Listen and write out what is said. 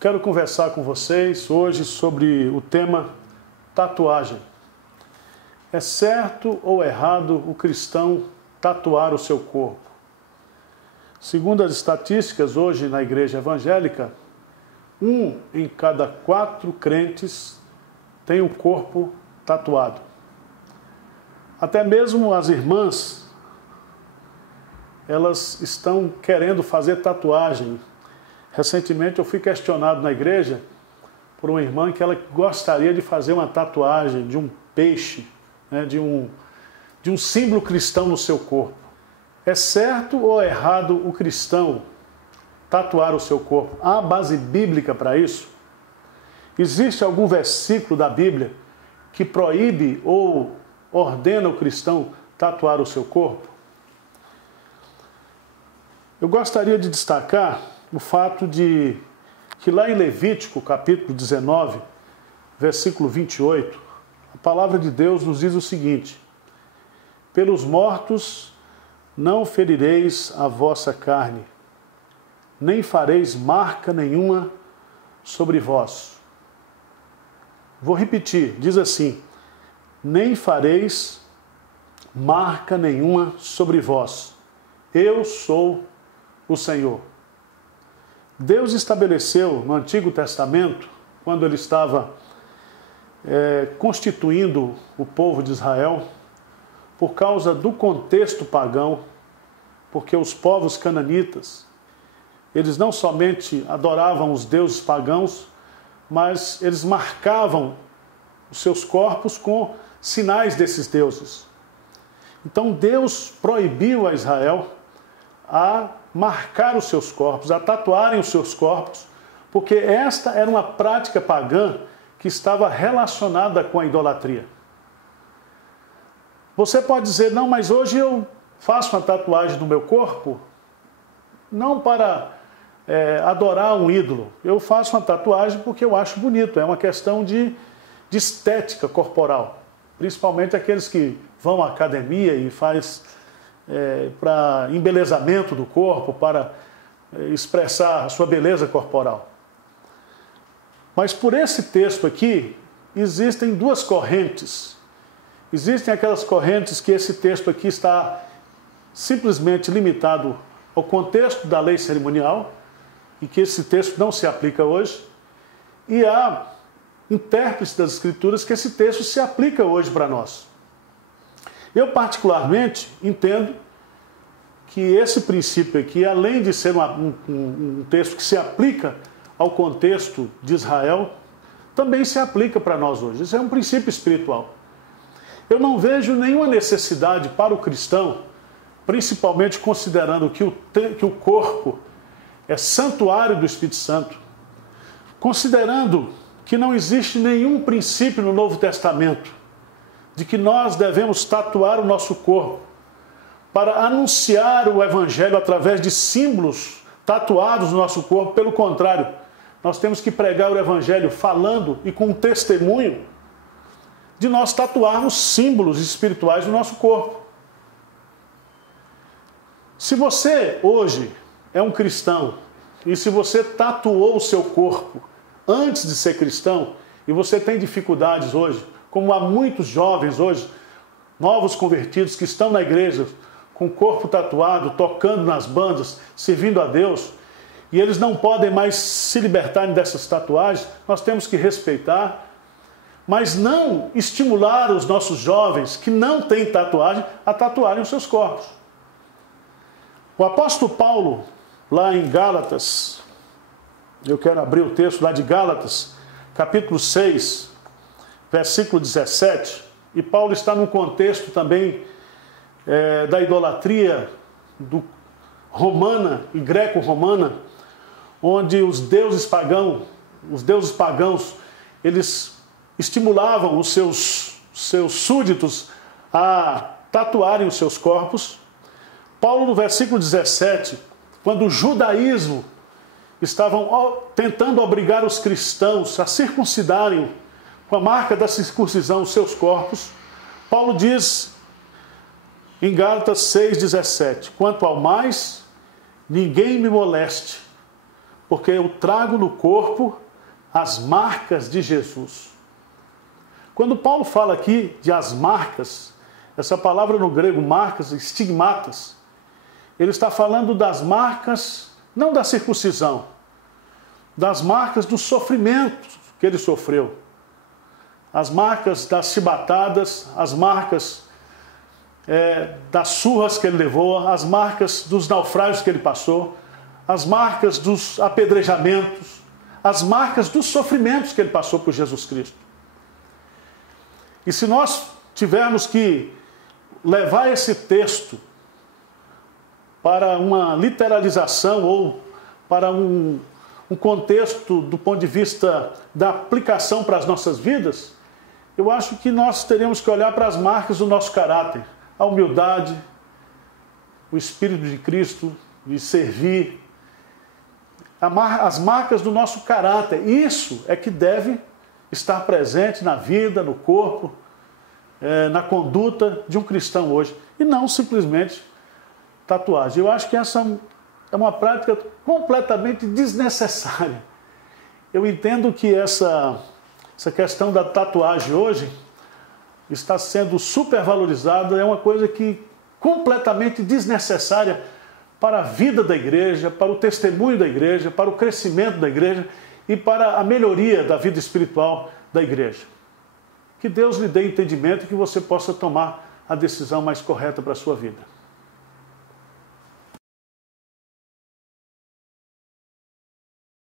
Quero conversar com vocês hoje sobre o tema tatuagem. É certo ou errado o cristão tatuar o seu corpo? Segundo as estatísticas, hoje na igreja evangélica, 1 em cada 4 crentes tem o corpo tatuado. Até mesmo as irmãs, elas estão querendo fazer tatuagem. Recentemente eu fui questionado na igreja por uma irmã que ela gostaria de fazer uma tatuagem de um peixe, né, de um símbolo cristão no seu corpo. É certo ou errado o cristão tatuar o seu corpo? Há base bíblica para isso? Existe algum versículo da Bíblia que proíbe ou ordena o cristão tatuar o seu corpo? Eu gostaria de destacar o fato de que lá em Levítico, capítulo 19, versículo 28, a palavra de Deus nos diz o seguinte: pelos mortos não ferireis a vossa carne, nem fareis marca nenhuma sobre vós. Vou repetir, diz assim: nem fareis marca nenhuma sobre vós. Eu sou o Senhor. Deus estabeleceu no Antigo Testamento, quando ele estava constituindo o povo de Israel, por causa do contexto pagão, porque os povos cananitas, eles não somente adoravam os deuses pagãos, mas eles marcavam os seus corpos com sinais desses deuses. Então Deus proibiu a Israel a marcar os seus corpos, a tatuarem os seus corpos, porque esta era uma prática pagã que estava relacionada com a idolatria. Você pode dizer, não, mas hoje eu faço uma tatuagem no meu corpo, não para adorar um ídolo. Eu faço uma tatuagem porque eu acho bonito, é uma questão de estética corporal. Principalmente aqueles que vão à academia e faz para embelezamento do corpo, para expressar a sua beleza corporal. Mas por esse texto aqui, existem duas correntes. Existem aquelas correntes que esse texto aqui está simplesmente limitado ao contexto da lei cerimonial, e que esse texto não se aplica hoje, e há intérpretes das Escrituras que esse texto se aplica hoje para nós. Eu particularmente entendo que esse princípio aqui, além de ser um texto que se aplica ao contexto de Israel, também se aplica para nós hoje. Isso é um princípio espiritual. Eu não vejo nenhuma necessidade para o cristão, principalmente considerando que o corpo é santuário do Espírito Santo, considerando que não existe nenhum princípio no Novo Testamento de que nós devemos tatuar o nosso corpo para anunciar o Evangelho através de símbolos tatuados no nosso corpo. Pelo contrário, nós temos que pregar o Evangelho falando e com um testemunho de nós tatuarmos símbolos espirituais no nosso corpo. Se você hoje é um cristão e se você tatuou o seu corpo antes de ser cristão e você tem dificuldades hoje, como há muitos jovens hoje, novos convertidos que estão na igreja com o corpo tatuado, tocando nas bandas, servindo a Deus, e eles não podem mais se libertarem dessas tatuagens, nós temos que respeitar, mas não estimular os nossos jovens que não têm tatuagem a tatuarem os seus corpos. O apóstolo Paulo, lá em Gálatas, eu quero abrir o texto lá de Gálatas, capítulo 6, versículo 17, e Paulo está num contexto também da idolatria romana e greco-romana, onde os deuses pagãos, eles estimulavam os seus súditos a tatuarem os seus corpos. Paulo, no versículo 17, quando o judaísmo estavam tentando obrigar os cristãos a circuncidarem com a marca da circuncisão os seus corpos, Paulo diz em Gálatas 6,17, quanto ao mais, ninguém me moleste, porque eu trago no corpo as marcas de Jesus. Quando Paulo fala aqui de as marcas, essa palavra no grego, marcas, estigmatas, ele está falando das marcas, não da circuncisão, das marcas do sofrimento que ele sofreu, as marcas das chibatadas, as marcas das surras que ele levou, as marcas dos naufrágios que ele passou, as marcas dos apedrejamentos, as marcas dos sofrimentos que ele passou por Jesus Cristo. E se nós tivermos que levar esse texto para uma literalização ou para um contexto do ponto de vista da aplicação para as nossas vidas, eu acho que nós teríamos que olhar para as marcas do nosso caráter, a humildade, o Espírito de Cristo, de servir, as marcas do nosso caráter. Isso é que deve estar presente na vida, no corpo, na conduta de um cristão hoje, e não simplesmente tatuagem. Eu acho que essa é uma prática completamente desnecessária. Eu entendo que essa questão da tatuagem hoje está sendo supervalorizada, é uma coisa que completamente desnecessária para a vida da igreja, para o testemunho da igreja, para o crescimento da igreja e para a melhoria da vida espiritual da igreja. Que Deus lhe dê entendimento e que você possa tomar a decisão mais correta para a sua vida.